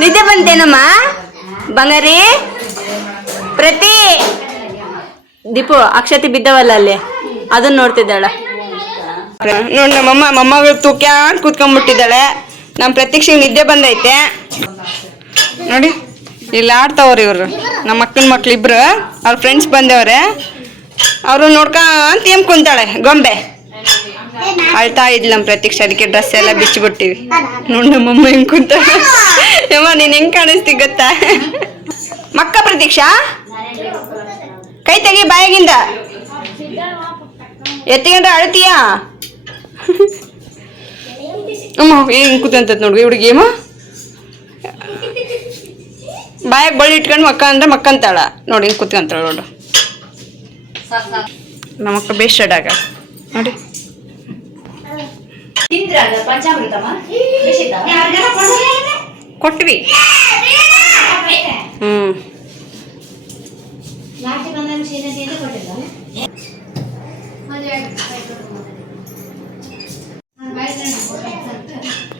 ನಿದ್ದೆ ಬಂತೇನಮ್ಮ ಬಂಗಾರಿ ಪ್ರತಿ ದೀಪು ಅಕ್ಷತೆ ಬಿದ್ದವಲ್ಲ ಅಲ್ಲಿ ಅದನ್ನ ನೋಡ್ತಿದ್ದಾಳ ನೋಡಿ ಮೊಮ್ಮಗಳು ತೂಕ್ಯಾನ್ ಕೂತ್ಕೊಂಡ್ಬಿಟ್ಟಿದ್ದಾಳೆ ನಮ್ಮ ಪ್ರತೀಕ್ಷೆಗೆ ನಿದ್ದೆ ಬಂದೈತೆ ನೋಡಿ ಇಲ್ಲಿ ಆಡ್ತಾವ್ರಿ ಇವ್ರು ನಮ್ಮ ಅಕ್ಕನ ಮಕ್ಳು ಇಬ್ರು ಅವ್ರ ಫ್ರೆಂಡ್ಸ್ ಬಂದವ್ರೆ ಅವರು ನೋಡ್ಕೊಂತ ಏನ್ ಕುಂತಾಳೆ ಗೊಂಬೆ ಅಳ್ತಾ ಇದ್ಲು ನಮ್ಮ ಪ್ರತೀಕ್ಷೆ ಅದಕ್ಕೆ ಡ್ರೆಸ್ ಎಲ್ಲ ಬಿಚ್ಚಿಬಿಟ್ಟಿವಿ ನೋಡಿ ನಮ್ಮಮ್ಮ ಹೆಂಗ್ ಕುಂತಾಳೆ ಯಮ್ಮ ನೀನ್ ಹೆಂಗ್ ಕಾಣಿಸ್ತಿ ಗೊತ್ತಾ ಮಕ್ಕ ಪ್ರತೀಕ್ಷಾ ಕೈ ತೆಗಿ ಬಾಯಾಗಿಂದ ಎತ್ತಿಗಂಡ್ರೆ ಅಳ್ತೀಯಾ ಅಮ್ಮ ಹೆಂಗ್ ಕೂತಂತ ನೋಡ್ರಿ ಹುಡುಗಿ ಅಮ್ಮ ಬಾಯಾಗ ಬಳ್ಳಿ ಇಟ್ಕೊಂಡು ಮಕ್ಕ ಅಂದ್ರೆ ಮಕ್ಕಂತಾಳ ನೋಡಿ ಹಿಂಗೆ ಕೂತ್ಕೊಂತಾಳ ನೋಡು ನಮ್ಮಕ್ಕ ಬೇಸ್ಟ್ ಆಗ ನೋಡಿ ಕೊಟ್ವಿ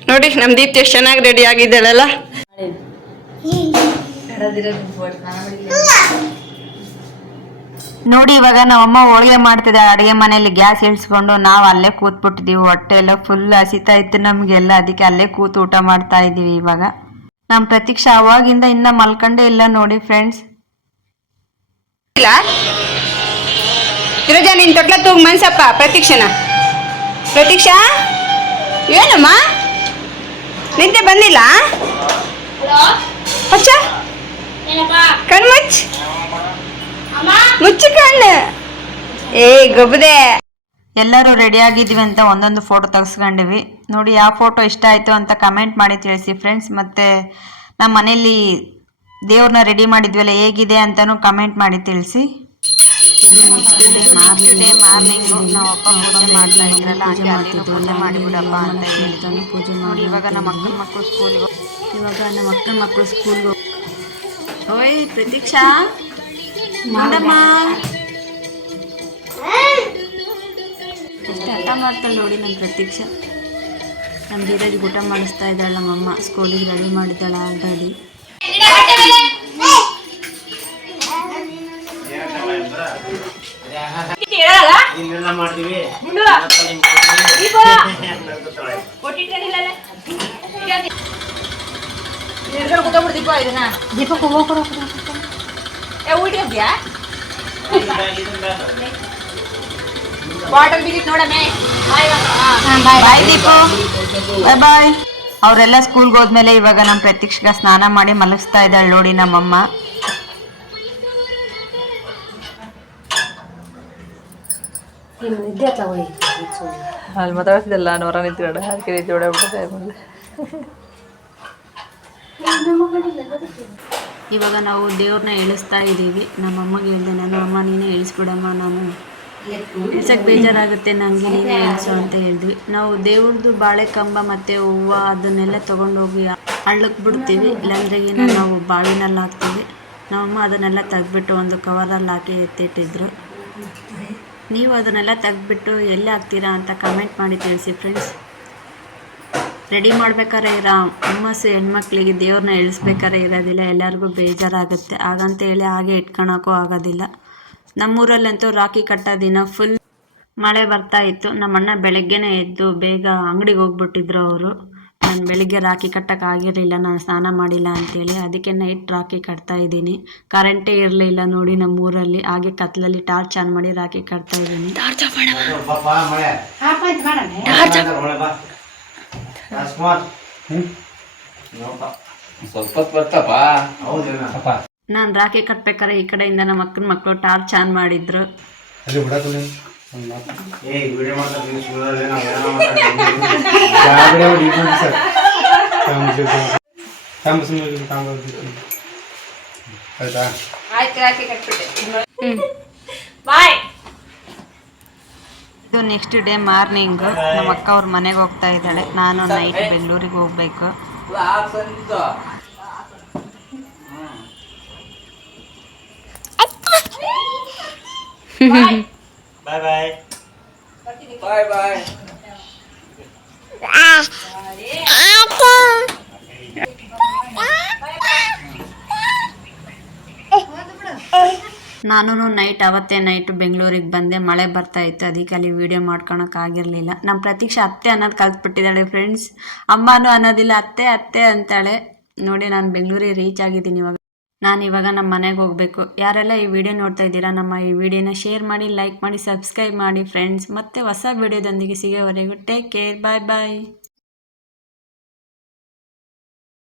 ನೋಡಿ ನಮ್ ದೀಪ್ತಿ ಎಷ್ಟು ಚೆನ್ನಾಗಿ ರೆಡಿ ಆಗಿದ್ದಾಳಲ್ಲ ನೋಡಿ ಇವಾಗ ನಮ್ಮಮ್ಮ ಹೋಳಿಗೆ ಮಾಡ್ತಿದ್ದೆ ಅಡುಗೆ ಮನೆಯಲ್ಲಿ ಗ್ಯಾಸ್ ಇಳಿಸ್ಕೊಂಡು ನಾವು ಅಲ್ಲೇ ಕೂತ್ಬಿಟ್ಟಿದೀವಿ ಹೊಟ್ಟೆ ಎಲ್ಲ ಫುಲ್ ಹಸಿತಾ ಇತ್ತು ನಮ್ಗೆಲ್ಲ ಅದಕ್ಕೆ ಅಲ್ಲೇ ಕೂತು ಊಟ ಮಾಡ್ತಾ ಇದೀವಿ ಇವಾಗ ನಮ್ಮ ಪ್ರತೀಕ್ಷಾ ಅವಾಗಿಂದ ಇನ್ನ ಮಲ್ಕೊಂಡೇ ಇಲ್ಲ ನೋಡಿ ಫ್ರೆಂಡ್ಸ್ ಇರೋಜಾ ನಿನ್ ತೊಟ್ಲ ತೂಗ್ ಮನ್ಸಪ್ಪ ಪ್ರತೀಕ್ಷಣ ಪ್ರತೀಕ್ಷಾ ಏನಮ್ಮ ನಿದ್ದೆ ಬಂದಿಲ್ಲ ಹಚ್ಚ ಕಣ್ಮುಚ್ಚ ಮುಚ್ಚ ಕಣ್ಣು ಏ ಗೊಬ್ಬದೆ ಎಲ್ಲರೂ ರೆಡಿ ಆಗಿದ್ದೀವಿ ಅಂತ ಒಂದೊಂದು ಫೋಟೋ ತೆಗೆಸ್ಕೊಂಡಿವಿ ನೋಡಿ ಯಾವ ಫೋಟೋ ಇಷ್ಟ ಆಯಿತು ಅಂತ ಕಮೆಂಟ್ ಮಾಡಿ ತಿಳಿಸಿ ಫ್ರೆಂಡ್ಸ್ ಮತ್ತು ನಮ್ಮ ಮನೇಲಿ ದೇವ್ರನ್ನ ರೆಡಿ ಮಾಡಿದ್ವಲ್ಲ ಹೇಗಿದೆ ಅಂತಲೂ ಕಮೆಂಟ್ ಮಾಡಿ ತಿಳಿಸಿ ಇದು ನೆಕ್ಸ್ಟ್ ಡೇ ಮಾರ್ನಿಂಗು ನಾವು ಅಪ್ಪ ಪೂಜೆ ಮಾಡ್ತಾ ಇದ್ರಲ್ಲ ಹಂಗೆ ಅದೇನು ಪೂಜೆ ಮಾಡಿಬಿಡಪ್ಪ ಅಂತ ಹೇಳ್ತಾನೆ ಪೂಜೆ ಮಾಡಿ ಇವಾಗ ನಮ್ಮ ಅಕ್ಕನ ಮಕ್ಕಳು ಸ್ಕೂಲ್ಗೆ ಓಯ್ ಪ್ರತೀಕ್ಷಾ ಮಾಡಮ್ಮ ಎಷ್ಟು ಹಠ ಮಾಡ್ತಾಳೆ ನೋಡಿ ನನ್ನ ಪ್ರತೀಕ್ಷಾ ನಮ್ಮ ಧೀರಜ್ ಊಟ ಮಾಡಿಸ್ತಾ ಇದ್ದಾಳೆ ನಮ್ಮಮ್ಮ ಸ್ಕೂಲಿಗೆ ರೆಡಿ ಮಾಡಿದ್ದಾಳೆ ಆಲ್ರೆಡಿ ಬಾಯ್ ದೀಪು ಬಾಯ್ ಬಾಯ್ ಅವರೆಲ್ಲ ಸ್ಕೂಲ್ಗೆ ಹೋದ್ಮೇಲೆ ಇವಾಗ ನಮ್ಮ ಪ್ರತೀಕ್ಷೆಗೆ ಸ್ನಾನ ಮಾಡಿ ಮಲಗಿಸ್ತಾ ಇದ್ದಾಳೆ ನೋಡಿ ನಮ್ಮಮ್ಮ ಅಲ್ಲಿ ಮಾತಾಡ್ತಿದ್ದಲ್ಲ ನಾನು ಹೊರ ನಿಂತ್ಕೊಂಡ ಅದಕ್ಕೆ ರೀತಿ ಓಡಾಡ್ಬಿಟ್ಟೆ ಇವಾಗ ನಾವು ದೇವ್ರನ್ನ ಇಳಿಸ್ತಾ ಇದ್ದೀವಿ ನಮ್ಮಮ್ಮಗೆ ಹೇಳಿದೆ ನಾನು ಅಮ್ಮ ನೀನೇ ಇಳಿಸ್ಬಿಡಮ್ಮ ನಾನು ಇಳ್ಸಕ್ಕೆ ಬೇಜಾರಾಗುತ್ತೆ ನನಗೆ ನೀನೇ ಇಳಿಸು ಅಂತ ಹೇಳಿದ್ವಿ ನಾವು ದೇವ್ರದ್ದು ಬಾಳೆ ಕಂಬ ಮತ್ತು ಹೂವು ಅದನ್ನೆಲ್ಲ ತೊಗೊಂಡೋಗಿ ಹಳ್ಳಕ್ಕೆ ಬಿಡ್ತೀವಿ ಇಲ್ಲಾಂದ್ರೆ ನಾವು ಬಾಳಿನಲ್ಲಿ ಹಾಕ್ತೀವಿ ನಮ್ಮಮ್ಮ ಅದನ್ನೆಲ್ಲ ತೆಗ್ದುಬಿಟ್ಟು ಒಂದು ಕವರಲ್ಲಿ ಹಾಕಿ ಎತ್ತಿಟ್ಟಿದ್ರು ನೀವು ಅದನ್ನೆಲ್ಲ ತೆಗ್ದುಬಿಟ್ಟು ಎಲ್ಲಿ ಹಾಕ್ತೀರಾ ಅಂತ ಕಮೆಂಟ್ ಮಾಡಿ ತಿಳಿಸಿ ಫ್ರೆಂಡ್ಸ್ ರೆಡಿ ಮಾಡ್ಬೇಕಾದ್ರೆ ಹುಮ್ಮಸ್ಸು ಹೆಣ್ಮಕ್ಳಿಗೆ ದೇವ್ರನ್ನ ಇಳಿಸ್ಬೇಕಾದ್ರೆ ಇರೋದಿಲ್ಲ ಎಲ್ಲರಿಗೂ ಬೇಜಾರಾಗುತ್ತೆ ಹಾಗಂತೇಳಿ ಹಾಗೆ ಇಟ್ಕೊಳಕ್ಕೂ ಆಗೋದಿಲ್ಲ ನಮ್ಮೂರಲ್ಲಂತೂ ರಾಖಿ ಕಟ್ಟೋ ದಿನ ಫುಲ್ ಮಳೆ ಬರ್ತಾ ಇತ್ತು ನಮ್ಮಣ್ಣ ಬೆಳಗ್ಗೆನೇ ಎದ್ದು ಬೇಗ ಅಂಗಡಿಗೆ ಹೋಗ್ಬಿಟ್ಟಿದ್ರು ಅವರು ನಾನು ಬೆಳಿಗ್ಗೆ ರಾಖಿ ಕಟ್ಟೋಕ್ಕಾಗಿರಲಿಲ್ಲ ನಾನು ಸ್ನಾನ ಮಾಡಿಲ್ಲ ಅಂತೇಳಿ ಅದಕ್ಕೆ ನೈಟ್ ರಾಖಿ ಕಟ್ತಾ ಇದ್ದೀನಿ ಕರೆಂಟೇ ಇರಲಿಲ್ಲ ನೋಡಿ ನಮ್ಮೂರಲ್ಲಿ ಹಾಗೆ ಕತ್ಲಲ್ಲಿ ಟಾರ್ಚ್ ಆನ್ ಮಾಡಿ ರಾಖಿ ಕಟ್ತಾ ಇದ್ದೀನಿ ನಾನು ರಾಖಿ ಕಟ್ಬೇಕಾದ್ರೆ ಈ ಕಡೆಯಿಂದ ನಮ್ಮ ಅಕ್ಕನ ಮಕ್ಕಳು ಟಾರ್ಚ್ ಆನ್ ಮಾಡಿದ್ರು ಇದು ನೆಕ್ಸ್ಟ್ ಡೇ ಮಾರ್ನಿಂಗ್ ನಮ್ಮ ಅಕ್ಕ ಅವ್ರ ಮನೆಗೆ ಹೋಗ್ತಾ ಇದ್ದಾಳೆ ನಾನು ನೈಟ್ ಬೆಂಗಳೂರಿಗೆ ಹೋಗ್ಬೇಕು ಬಾಯ್ ಬಾಯ್ ಬಾಯ್ ಬಾಯ್ ನಾನು ಅವತ್ತೇ ನೈಟು ಬೆಂಗಳೂರಿಗೆ ಬಂದೆ. ಮಳೆ ಬರ್ತಾ ಇತ್ತು, ಅದಕ್ಕೆ ಅಲ್ಲಿ ವೀಡಿಯೋ ಮಾಡ್ಕೊಳಕ್ಕಾಗಿರಲಿಲ್ಲ. ನಮ್ಮ ಪ್ರತೀಕ್ಷಾ ಅತ್ತೆ ಅನ್ನೋದು ಕಲ್ತ್ಬಿಟ್ಟಿದ್ದಾಳೆ ಫ್ರೆಂಡ್ಸ್. ಅಮ್ಮನೂ ಅನ್ನೋದಿಲ್ಲ, ಅತ್ತೆ ಅತ್ತೆ ಅಂತಾಳೆ. ನೋಡಿ, ನಾನು ಬೆಂಗಳೂರಿಗೆ ರೀಚ್ ಆಗಿದ್ದೀನಿ ಇವಾಗ. ನಾನಿವಾಗ ನಮ್ಮ ಮನೆಗೆ ಹೋಗಬೇಕು. ಯಾರೆಲ್ಲ ಈ ವಿಡಿಯೋ ನೋಡ್ತಾ ಇದ್ದೀರಾ, ನಮ್ಮ ಈ ವಿಡಿಯೋನ ಶೇರ್ ಮಾಡಿ, ಲೈಕ್ ಮಾಡಿ, ಸಬ್ಸ್ಕ್ರೈಬ್ ಮಾಡಿ ಫ್ರೆಂಡ್ಸ್. ಮತ್ತೆ ಹೊಸ ವಿಡಿಯೋದೊಂದಿಗೆ ಸಿಗೋವರೆಗೂ ಟೇಕ್ ಕೇರ್, ಬಾಯ್ ಬಾಯ್.